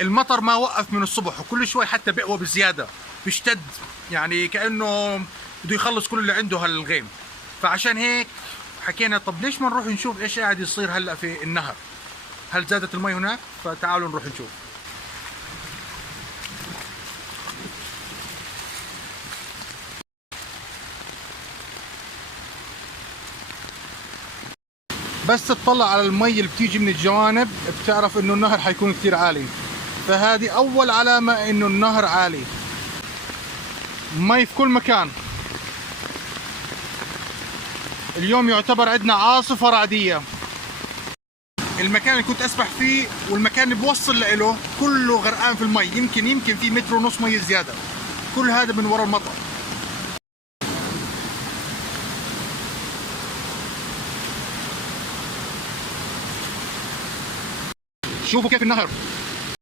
المطر ما وقف من الصبح، وكل شوي حتى بقوى بزياده، بيشتد، يعني كانه بده يخلص كل اللي عنده هالغيم. فعشان هيك حكينا طب ليش ما نروح نشوف ايش قاعد يصير هلا في النهر، هل زادت المي هناك؟ فتعالوا نروح نشوف. بس تطلع على المي اللي بتيجي من الجوانب بتعرف انه النهر حيكون كثير عالي، فهذه اول علامة انه النهر عالي. مي في كل مكان. اليوم يعتبر عندنا عاصفة رعدية. المكان اللي كنت اسبح فيه والمكان اللي بوصل له كله غرقان في المي، يمكن في متر ونص مي زيادة، كل هذا من وراء المطر. شوفوا كيف النهر